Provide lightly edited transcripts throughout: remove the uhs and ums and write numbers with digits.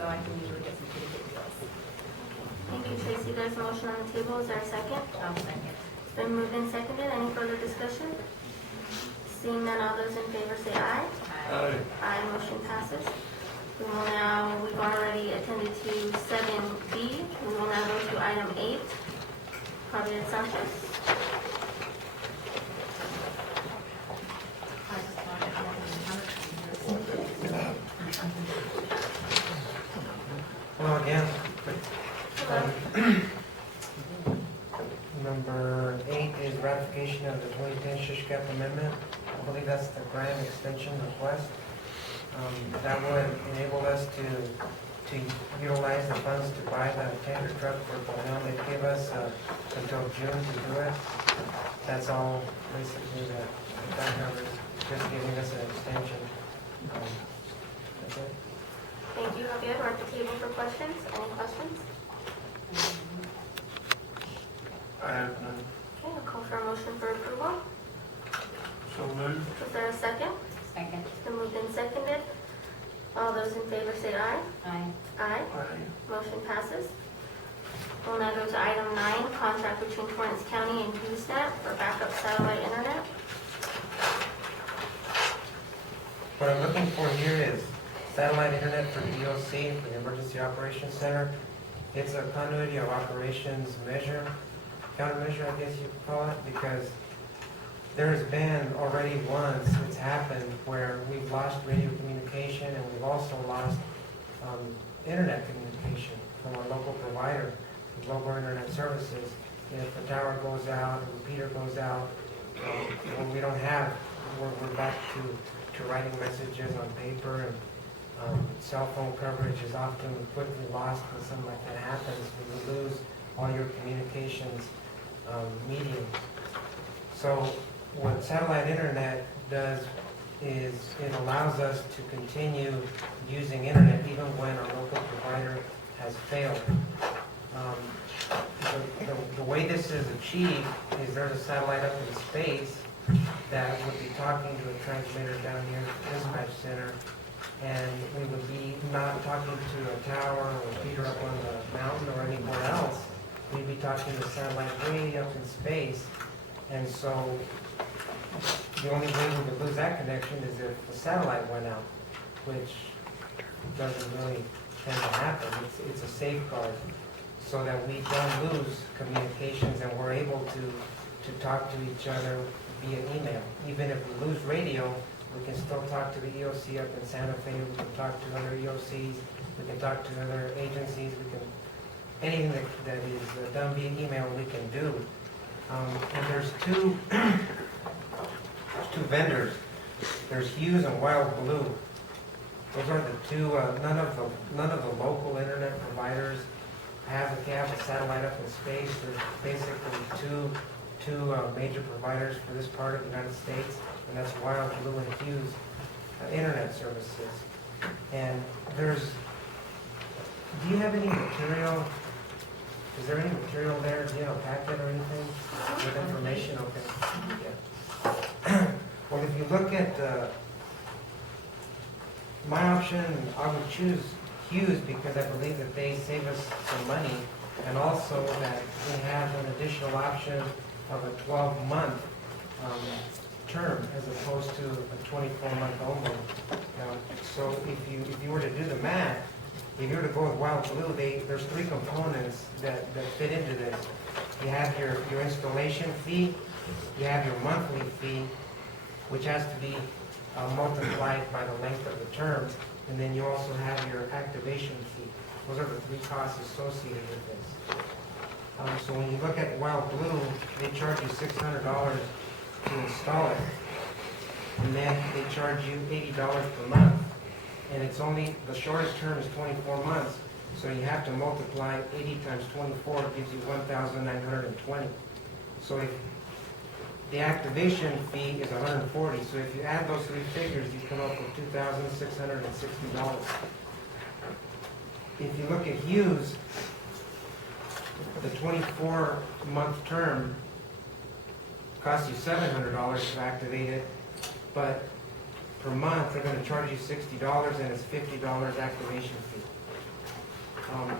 so I can usually get some pretty good deals. Thank you, Tracy. There's a motion on the table. Is there a second? I'll second. It's been moved and seconded. Any further discussion? Seeing none, all those in favor say aye. Aye. Aye, motion passes. We will now, we've already attended to 7B. We will now go to item 8. Javier Sanchez. Hello again. Number 8 is ratification of the 2010 Shishkap Amendment. I believe that's the grant extension request. That would enable us to utilize the funds to buy the tanker truck for Torrance. They give us until June to do it. That's all basically that number is just giving us an extension. That's it. Thank you, Javier. We're at the table for questions. Any questions? I have none. Okay, I'll call for a motion for approval. So moved. Is there a second? Second. It's been moved and seconded. All those in favor say aye. Aye. Aye. Aye. Motion passes. We'll now go to item 9, contract between Torrance County and Usenet for backup satellite internet. What I'm looking for here is satellite internet for the DOC, for the Emergency Operations Center. It's a continuity of operations measure, countermeasure, I guess you could call it, because there's been already once it's happened where we've lost radio communication and we've also lost internet communication from our local provider, local internet services. If the tower goes out, the repeater goes out, when we don't have, we're back to writing messages on paper, and cell phone coverage is often quickly lost when something like that happens. We lose all your communications medium. So what satellite internet does is it allows us to continue using internet even when our local provider has failed. The way this is achieved is there's a satellite up in space that would be talking to a transmitter down here at the dispatch center, and we would be not talking to a tower or a repeater up on the mountain or anywhere else. We'd be talking to satellite way up in space, and so the only way we would lose that connection is if the satellite went out, which doesn't really tend to happen. It's a safeguard so that we don't lose communications and we're able to talk to each other via email. Even if we lose radio, we can still talk to the EOC up in Santa Fe, we can talk to other EOCs, we can talk to other agencies, we can, anything that is done via email we can do. And there's two vendors. There's Hughes and Wild Blue. Those are the two, none of the local internet providers have a satellite up in space. There's basically two major providers for this part of the United States, and that's Wild Blue and Hughes internet services. And do you have any material, is there any material there? Do you have a packet or anything with information? Okay. Yeah. Well, if you look at my option, I would choose Hughes because I believe that they save us some money, and also that they have an additional option of a 12-month term as opposed to a 24-month only. So if you were to do the math, if you were to go with Wild Blue, there's 3 components that fit into this. You have your installation fee, you have your monthly fee, which has to be multiplied by the length of the term, and then you also have your activation fee. Those are the 3 costs associated with this. So when you look at Wild Blue, they charge you $600 to install it, and then they charge you $80 per month, and it's only, the shortest term is 24 months, so you have to multiply 80 times 24, it gives you 1,920. So if the activation fee is $140, so if you add those 3 figures, you come up with $2,660. If you look at Hughes, the 24-month term costs you $700 to activate it, but per month they're going to charge you $60 and it's $50 activation fee.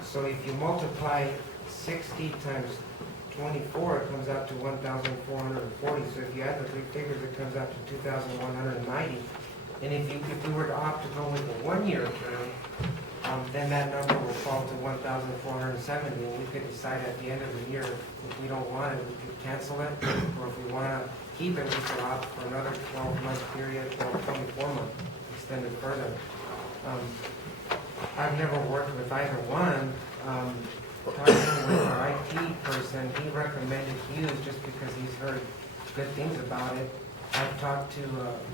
So if you multiply 60 times 24, it comes out to 1,440. So if you add the three figures, it comes out to 2,190. And if we were to opt to go with a 1-year term, then that number will fall to 1,470, and we could decide at the end of the year if we don't want it, we could cancel it, or if we want to keep it, we could opt for another 12-month period or 24-month, extended further. I've never worked with either one. Talking with our IT person, he recommended Hughes just because he's heard good things about it. I've talked to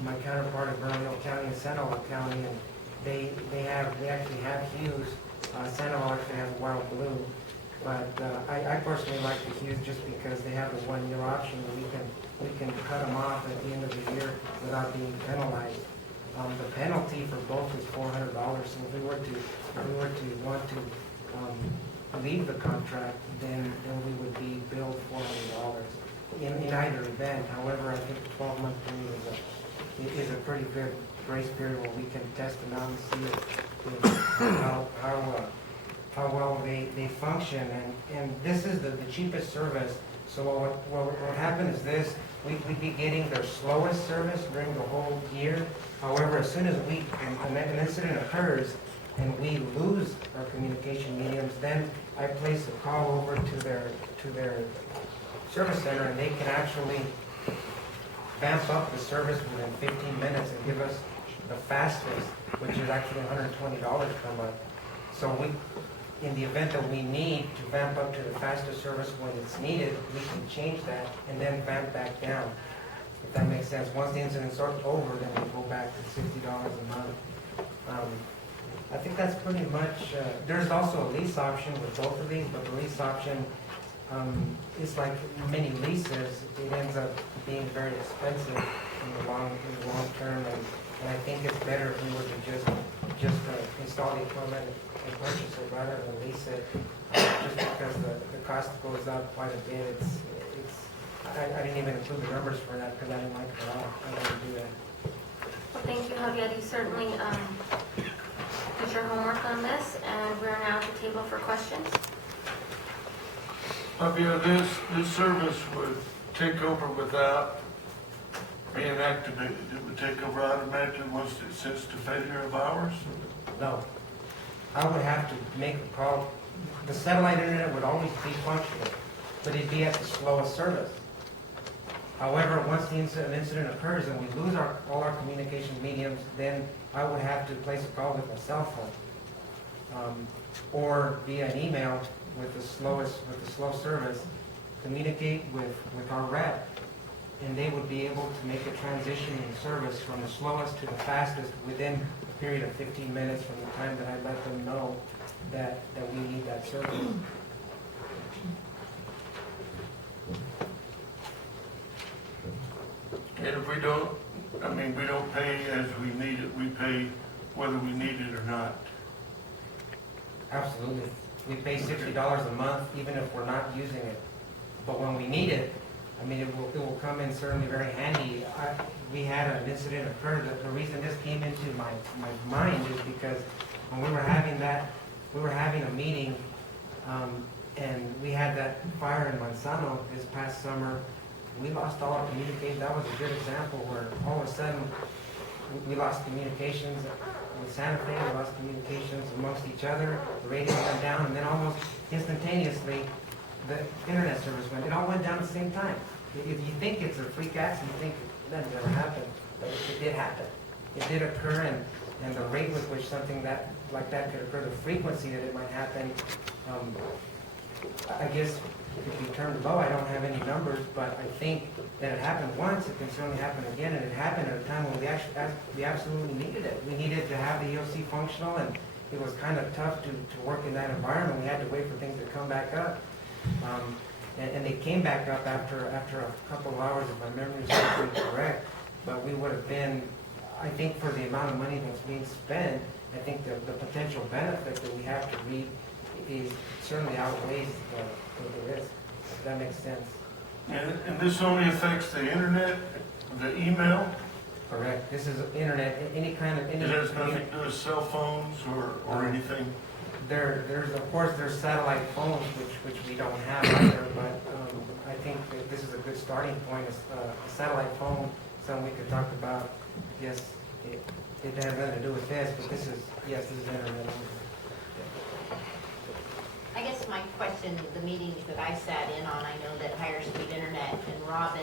my counterpart in Bernalillo County and Sandoval County, and they actually have Hughes. Sandoval actually has Wild Blue, but I personally like the Hughes just because they have the 1-year option, and we can cut them off at the end of the year without being penalized. The penalty for both is $400. So if we were to want to leave the contract, then we would be billed $400 in either event. However, I think the 12-month period is a pretty good grace period where we can test them out and see how well they function. And this is the cheapest service. So what happened is this: we'd be getting their slowest service during the whole year. However, as soon as an incident occurs and we lose our communication mediums, then I place a call over to their service center, and they can actually vamp up the service within 15 minutes and give us the fastest, which is actually $120 per month. So in the event that we need to vamp up to the fastest service when it's needed, we can change that and then vamp back down, if that makes sense. Once the incident's over, then we go back to $60 a month. I think that's pretty much, there's also a lease option with both of these, but the lease option is like many leases. It ends up being very expensive in the long term, and I think it's better if we were to just install the equipment and purchase it rather than lease it, just because the cost goes up quite a bit. I didn't even include the numbers for that because I didn't like it at all. I didn't do that. Well, thank you, Javier. You certainly did your homework on this, and we're now at the table for questions. Javier, this service would take over without being activated. It would take over automatically once it says to failure of ours? No. I would have to make a call. The satellite internet would always be functional, but it'd be at the slowest service. However, once an incident occurs and we lose all our communication mediums, then I would have to place a call with my cell phone, or via an email with the slow service, communicate with our rep, and they would be able to make a transition in service from the slowest to the fastest within a period of 15 minutes from the time that I let them know that we need that service. And if we don't pay as we need it, we pay whether we need it or not. Absolutely. We pay $60 a month even if we're not using it. But when we need it, I mean, it will come in certainly very handy. We had an incident occur. The reason this came into my mind is because when we were having a meeting, and we had that fire in Manzano this past summer. We lost all our communication. That was a good example where all of a sudden we lost communications with Santa Fe, we lost communications amongst each other, the radio went down, and then almost instantaneously the internet service went. It all went down at the same time. If you think it's a freak accident, you think that never happened, but it did happen. It did occur, and the rate with which something like that could occur, the frequency that it might happen, I guess it could be termed low. I don't have any numbers, but I think that it happened once, it can certainly happen again, and it happened at a time when we absolutely needed it. We needed to have the EOC functional, and it was kind of tough to work in that environment. We had to wait for things to come back up. And they came back up after a couple of hours, if my memory is actually correct. But we would have been, I think, for the amount of money that's being spent, I think the potential benefit that we have to reap is certainly outweighs the risk, if that makes sense. And this only affects the internet, the email? Correct. This is internet, any kind of... It has nothing to do with cell phones or anything? there's, of course, there's satellite phones, which we don't have either, but I think that this is a good starting point. A satellite phone, something we could talk about. Yes, it has nothing to do with this, but this is internet only. I guess my question, the meetings that I sat in on, I know that Higher Speed Internet and Robin,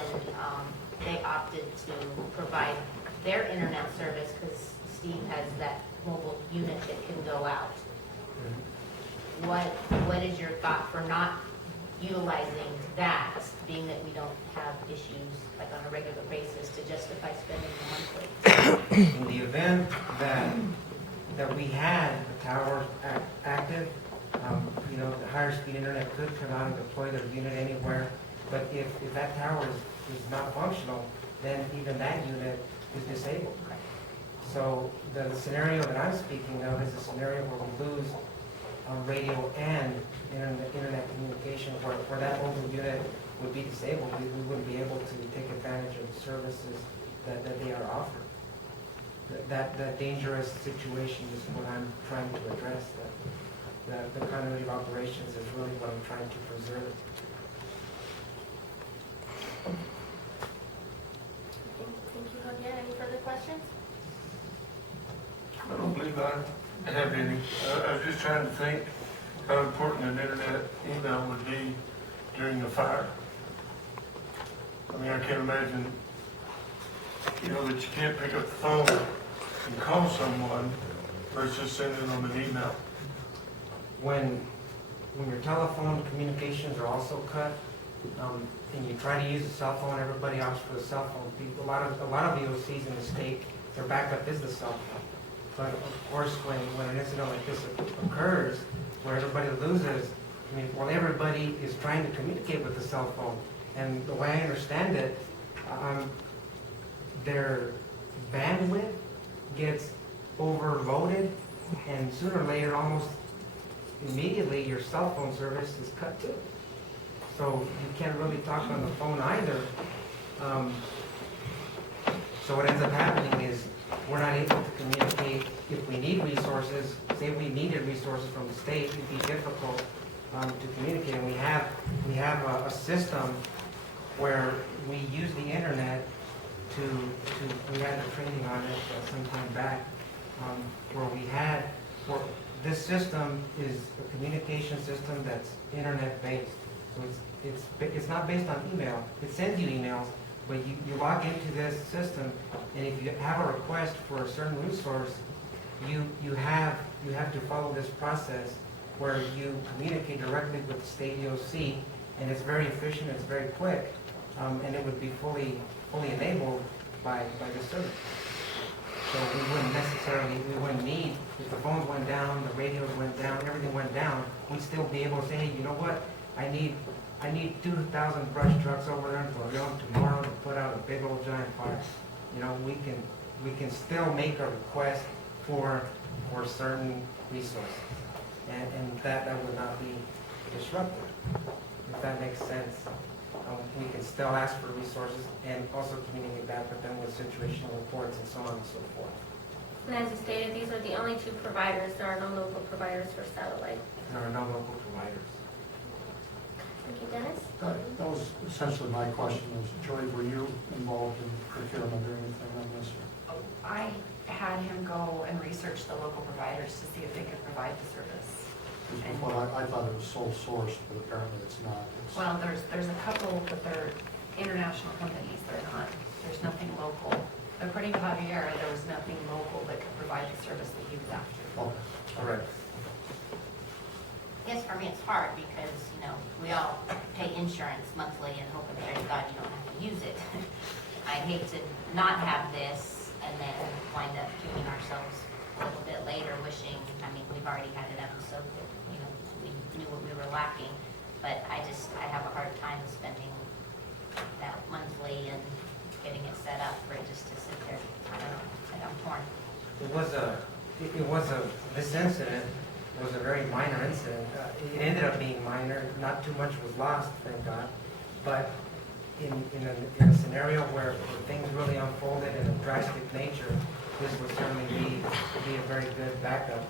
they opted to provide their internet service because Steve has that mobile unit that can go out. What is your thought for not utilizing that, being that we don't have issues like on a regular basis to justify spending the monthly? In the event that we had the tower active, the higher speed internet could come out and deploy their unit anywhere. But if that tower is not functional, then even that unit is disabled. So the scenario that I'm speaking of is a scenario where we lose radio and internet communication, where that mobile unit would be disabled. We wouldn't be able to take advantage of the services that they are offered. That dangerous situation is what I'm trying to address. The continuity of operations is really what I'm trying to preserve. Thank you, Javier. Any further questions? I don't believe I have any. I was just trying to think how important an internet email would be during a fire. I mean, I can't imagine, that you can't pick up the phone and call someone versus sending them an email. When your telephone communications are also cut, and you try to use a cell phone, everybody opts for the cell phone. A lot of VOCs in the state, their backup is the cell phone. But of course, when an incident like this occurs, where everybody loses, everybody is trying to communicate with the cell phone. And the way I understand it, their bandwidth gets overloaded, and sooner or later, almost immediately, your cell phone service is cut too. So you can't really talk on the phone either. So what ends up happening is we're not able to communicate. If we need resources, say we needed resources from the state, it'd be difficult to communicate. And we have a system where we use the internet we had a training on it some time back, where this system is a communication system that's internet based. So it's not based on email. It sends you emails, but you log into this system, and if you have a request for a certain resource, you have to follow this process where you communicate directly with the state EOC, and it's very efficient, it's very quick, and it would be fully enabled by this service. So we wouldn't need, if the phones went down, the radios went down, everything went down, we'd still be able to say, hey, you know what, I need 2,000 brush trucks over there in Torrance tomorrow to put out a big old giant fire. We can still make a request for certain resources, and that would not be disruptive, if that makes sense. We can still ask for resources and also communicate back with them with situational reports and so on and so forth. And as you stated, these are the only two providers. There are no local providers for satellite. There are no local providers. Thank you, Dennis. That was essentially my question. Joy, were you involved in procurement or anything on this? I had him go and research the local providers to see if they could provide the service. Well, I thought it was sole source, but apparently it's not. Well, there's a couple, but they're international companies. There's nothing local. According to Javier, there was nothing local that could provide the service that he was after. Okay. Correct. Yes, for me it's hard because, we all pay insurance monthly and hope and pray to God you don't have to use it. I hate to not have this and then wind up kicking ourselves a little bit later wishing, we've already had an episode that, we knew what we were lacking. But I have a hard time spending that monthly and getting it set up for it just to sit there. I don't know, I'm torn. This incident was a very minor incident. It ended up being minor. Not too much was lost, thank God. But in a scenario where things really unfolded in a drastic nature, this would certainly be a very good backup.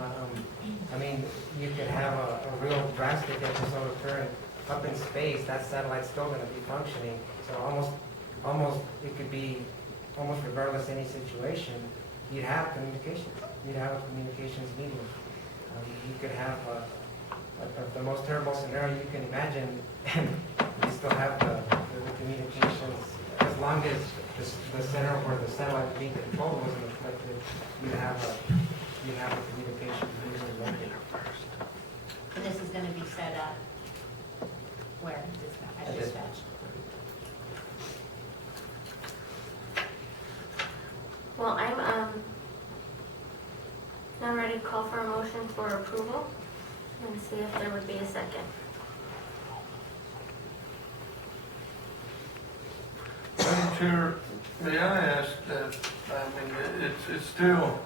I mean, you could have a real drastic episode occur up in space, that satellite's still gonna be functioning. So almost, it could be, almost regardless of any situation, you'd have communications. You'd have a communications medium. You could have the most terrible scenario you can imagine, and you still have the communications. As long as the center where the satellite was being controlled wasn't affected, you'd have a communications medium located. And this is gonna be set up where? At At dispatch? Well, I'm now ready to call for a motion for approval and see if there would be a second. Madam Chair, may I ask that, I mean, it's still,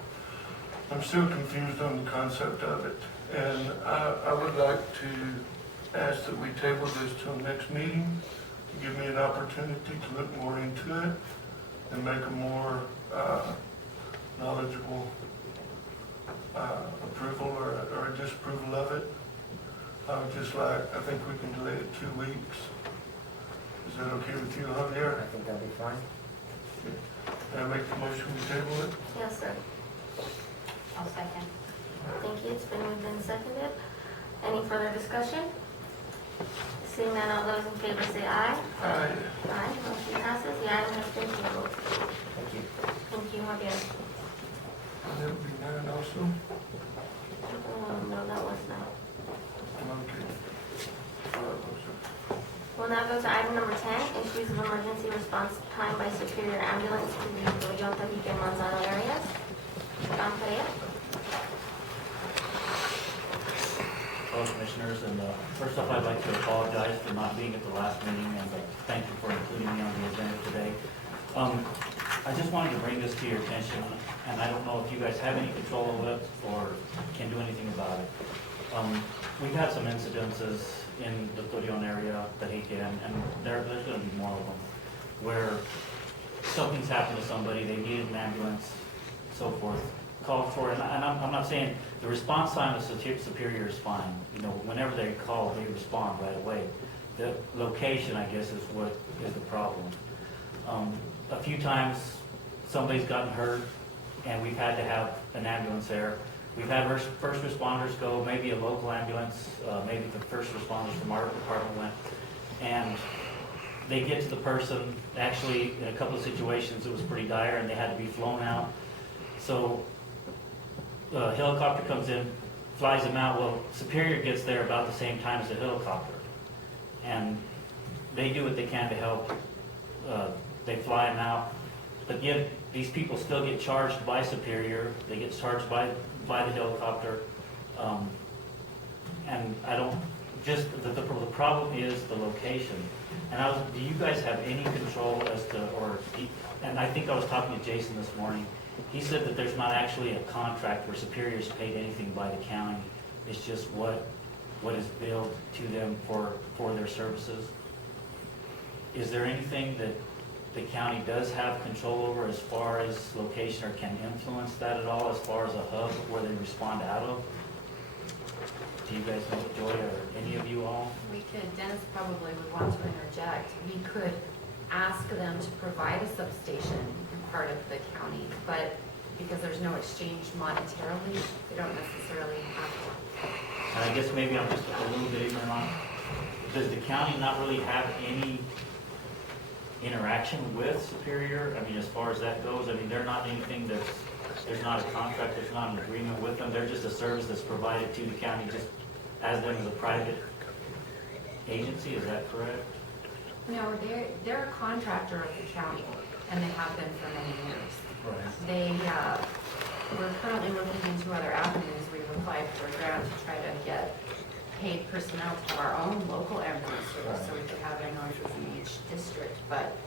I'm still confused on the concept of it. And I would like to ask that we table this till next meeting, to give me an opportunity to look more into it and make a more knowledgeable approval or a disapproval of it. I would just like, I think we can delay it 2 weeks. Is that okay with you, Javier? I think that'd be fine. Can I make the motion we table it? Yes, sir. I'll second. Thank you. It's been moved and seconded. Any further discussion? Seeing none, all those in favor say aye. Aye. Aye. Motion passes. The item has been tabled. Thank you. Thank you, Javier. And that would be 9 also? No, that was not. Okay. We'll now go to item number 10, issues of emergency response time by Superior Ambulance to the Toyota and Manzano areas. Perea. Hello, Commissioners, and first off, I'd like to apologize for not being at the last meeting, and thank you for including me on the agenda today. I just wanted to bring this to your attention, and I don't know if you guys have any control over it or can do anything about it. We've had some incidences in the Torreon area that hate you, and there's going to be more of them, where something's happened to somebody, they needed an ambulance, so forth, called for, and I'm not saying the response time of Superior is fine. You know, whenever they call, they respond right away. The location, I guess, is what is the problem. A few times, somebody's gotten hurt, and we've had to have an ambulance there. We've had first responders go, maybe a local ambulance, maybe the first responders from our department went, and they get to the person. Actually, in a couple of situations, it was pretty dire, and they had to be flown out. So the helicopter comes in, flies them out. Well, Superior gets there about the same time as the helicopter, and they do what they can to help. They fly them out, but yet these people still get charged by Superior. They get charged by the helicopter, and I don't. Just the problem is the location. And do you guys have any control as to, and I think I was talking to Jason this morning. He said that there's not actually a contract where Superior's paid anything by the county. It's just what is billed to them for their services. Is there anything that the county does have control over as far as location, or can influence that at all as far as a hub where they respond out of? Do you guys know, Joy, or any of you all? We could, Dennis probably would want to interject. We could ask them to provide a substation in part of the county, but because there's no exchange monetarily, they don't necessarily have to. And I guess maybe I'm just a little bit ignorant on, does the county not really have any interaction with Superior? I mean, as far as that goes, I mean, they're not anything there's not a contract, there's not an agreement with them, they're just a service that's provided to the county just as them as a private agency, is that correct? No, they're a contractor of the county, and they have been for many years. Right. We're currently looking into other avenues. We've applied for a grant to try to get paid personnel to have our own local ambulance service, so we could have ambulances in each district. But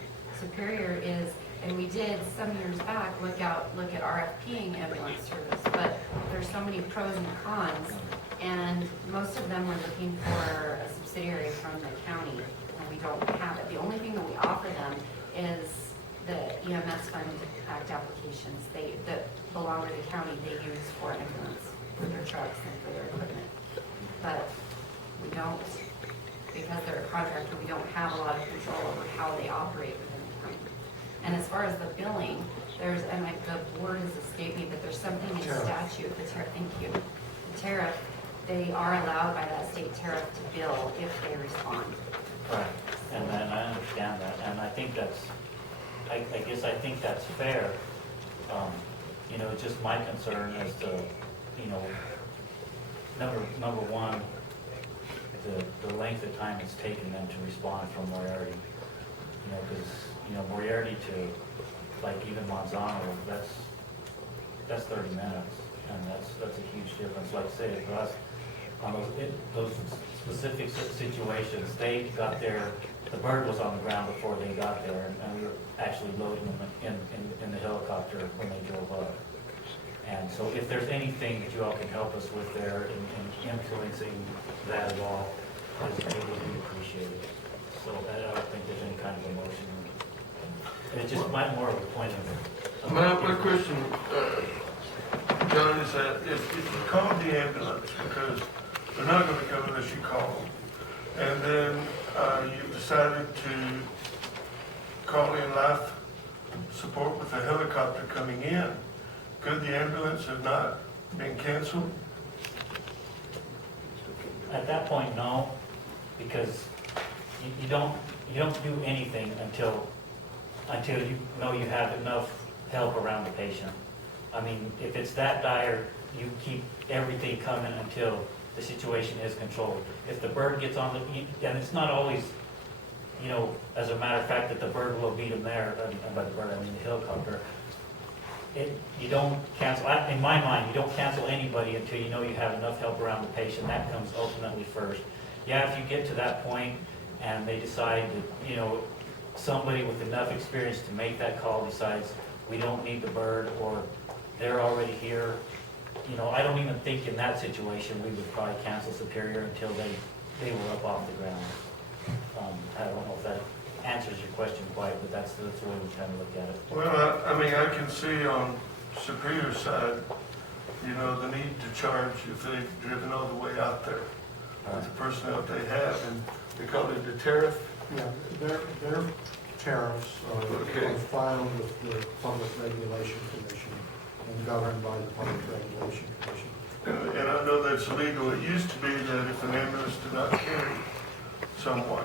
Superior is, and we did some years back look at RFPing ambulance service, but there's so many pros and cons, and most of them were looking for a subsidiary from the county, and we don't have it. The only thing that we offer them is the EMS Fund Act applications that belong to the county they use for ambulance, for their but we don't, because they're a contractor, we don't have a lot of control over how they operate within the county. And as far as the billing, there's, and like the word has escaped me, but there's something in Tariff. statute, the tariff, thank you. The tariff, they are allowed by that state tariff to bill if they respond. Right, and I understand that, and I think that's, I guess I think that's fair. You know, it's just my concern as to, you know, number one, the length of time it's taken them to respond from Moriarty. You know, because, you know, Moriarty to, like even Monsanto, that's 30 minutes, and that's a huge difference. Like say, for us, on those specific situations, they got there, the bird was on the ground before they got there, and we were actually loading them in the helicopter when they drove up. And so if there's anything that you all can help us with there in influencing that at all, it would be appreciated. So I don't think there's any kind of emotion. It's just more of a point of. My question, John, is that if you call the ambulance, because they're not gonna come unless you call them, and then you decided to call in life support with a helicopter coming in, could the ambulance have not been canceled? At that point, no, because you don't do anything until you know you have enough help around the patient. I mean, if it's that dire, you keep everything coming until the situation is controlled. If the bird gets on the, and it's not always, you know, as a matter of fact, that the bird will beat them there, and by the bird I mean the helicopter. You don't cancel, in my mind, you don't cancel anybody until you know you have enough help around the patient. That comes ultimately first. Yeah, if you get to that point and they decide that, you know, somebody with enough experience to make that call decides we don't need the bird, or they're already here, you know, I don't even think in that situation we would probably cancel Superior until they were up off the ground. I don't know if that answers your question quite, but that's the way we kind of look at it. Well, I mean, I can see on Superior side, you know, the need to charge if they've driven all the way out there with the personnel they have, and they call it the tariff. Yeah, their tariffs Okay. are filed with the Public Regulation Commission and governed by the Public Regulation Commission. And I know that's illegal. It used to be that if an ambulance did not carry someone,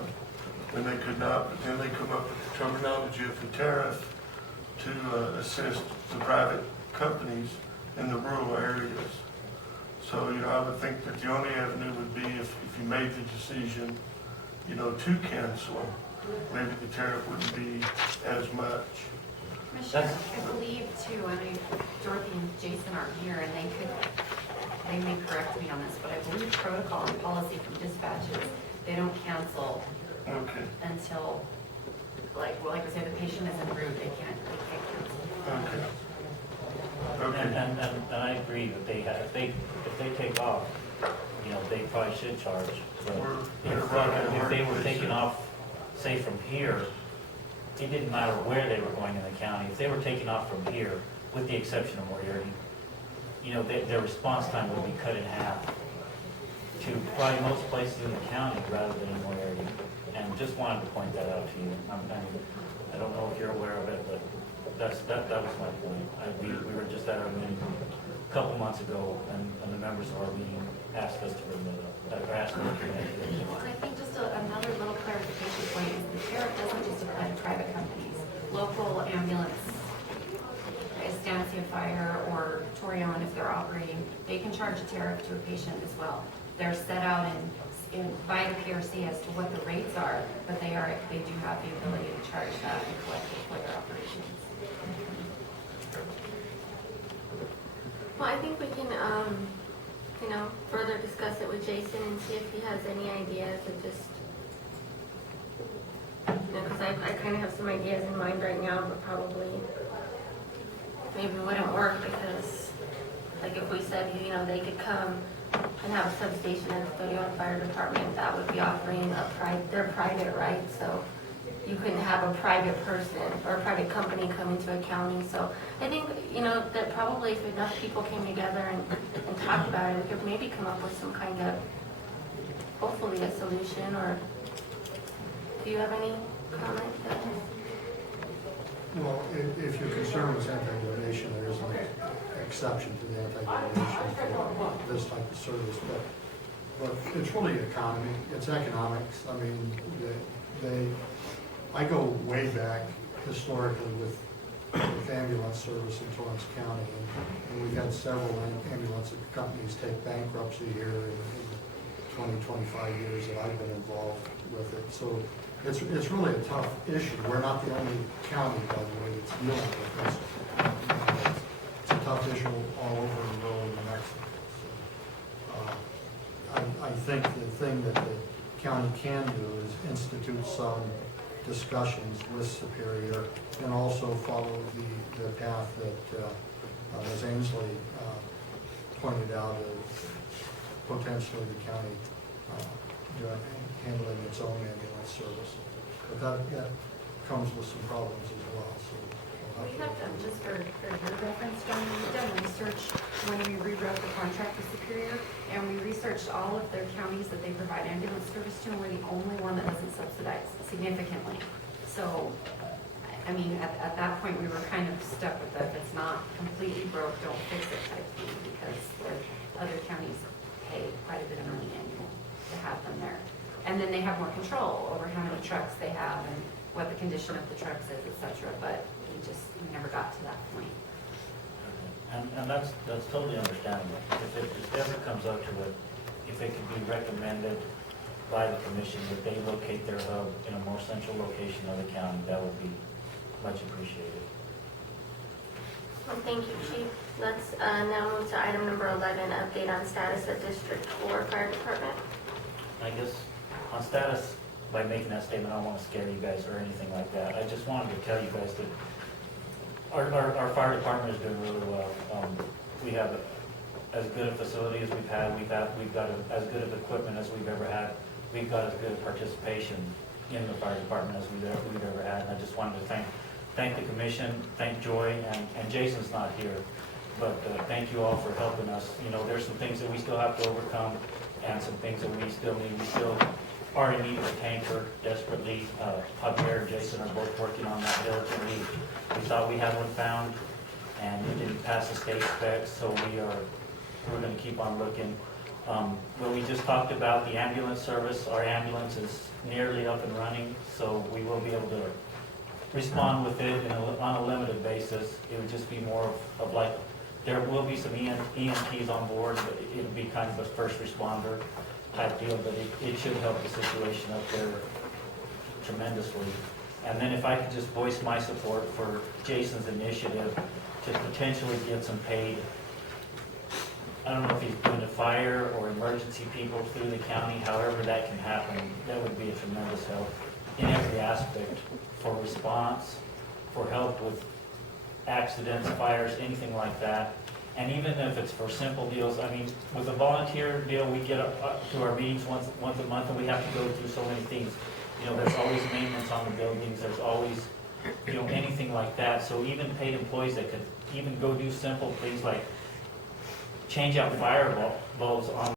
then they could not, but then they come up with the terminology of the tariff to assist the private companies in the rural areas. So, you know, I would think that the only avenue would be if you made the decision, you know, to cancel, maybe the tariff wouldn't be as much. Commissioner, I believe too, and Dorothy and Jason aren't here, and they may correct me on this, but I believe protocol and policy from dispatches, they don't cancel Okay, until, like I said, the patient is en route, they can't cancel. okay. And, Okay, and I agree that if they take off, you know, they probably should charge. But We're in a rock and a if hard they were place taking here. off, say from here, it didn't matter where they were going in the county. If they were taking off from here, with the exception of Moriarty, you know, their response time would be cut in half to probably most places in the county rather than in Moriarty. And just wanted to point that out to you. I don't know if you're aware of it, but that was my point. We were just at our meeting a couple months ago, and the members of our meeting asked us to bring that up, or asked us to bring that up. And I think just another little clarification point is the tariff doesn't just apply to private companies. Local ambulance, Estancia Fire or Torrance, if they're operating, they can charge a tariff to a patient as well. They're set out by the PRC as to what the rates are, but they do have the ability to charge that and collect it for their operations. Well, I think we can, you know, further discuss it with Jason and see if he has any ideas and just, you know, because I kind of have some ideas in mind right now, but probably maybe wouldn't work because, like if we said, you know, they could come and have a substation at the Studio Fire Department, that would be offering their private right, so you couldn't have a private person or a private company come into a county. So I think, you know, that probably if enough people came together and talked about it, we could maybe come up with some kind of hopefully a solution, or do you have any comment? Well, if your concern was anti-donation, there is an exception to the anti-donation for this type of service, but it's really economy, it's economics. I mean, I go way back historically with ambulance service in Torrance County, and we've had several ambulance companies take bankruptcy here in the 20, 25 years that I've been involved with it. So it's really a tough issue. We're not the only county, by the way, that's dealing with this. It's a tough issue all over the world in Mexico. So, I think the thing that the county can do is institute some discussions with Superior and also follow the path that Ms. Ainsley pointed out of potentially the county handling its own ambulance service. But that comes with some problems as well. So We have done, just for your reference, John, we've done research when we rewrote the contract with Superior, and we researched all of their counties that they provide ambulance service to, and we're the only one that doesn't subsidize significantly. So, I mean, at that point, we were kind of stuck with the, if it's not completely broke, don't fix it type thing, because the other counties pay quite a bit of money annual to have them there. And then they have more control over how many trucks they have and what the condition of the trucks is, et cetera, but we never got to that point. And that's totally understandable. If it ever comes up to it, if it could be recommended by the commission that they locate their hub in a more central location of the county, that would be much appreciated. Well, thank you, Chief. Let's now move to item number 11, update on status of District 4 Fire Department. I guess on status, by making that statement, I don't want to scare you guys or anything like that. I just wanted to tell you guys that our fire department is doing really well. We have as good a facility as we've had. We've got as good of equipment as we've ever had. We've got as good a participation in the fire department as we've ever had. And I just wanted to thank the commission, thank Joy, and Jason's not here, but thank you all for helping us. You know, there's some things that we still have to overcome and some things that we still need. We still are in need of a tanker desperately. Javier and Jason are both working on that diligently. We thought we had one found, and it didn't pass the state specs, so we're going to keep on looking. Well, we just talked about the ambulance service. Our ambulance is nearly up and running, so we will be able to respond with it on a limited basis. It would just be more of like, there will be some EMTs on board, but it'll be kind of a first responder type deal, but it should help the situation up there tremendously. And then if I could just voice my support for Jason's initiative to potentially get some paid, I don't know if he's doing a fire or emergency people through the county, however that can happen, that would be a tremendous help in every aspect, for response, for help with accidents, fires, anything like that. And even if it's for simple deals, I mean, with a volunteer deal, we get up to our meetings once a month, and we have to go through so many things. You know, there's always maintenance on the buildings, there's always, you know, anything like that. So even paid employees that could even go do simple things like change out fire bulbs on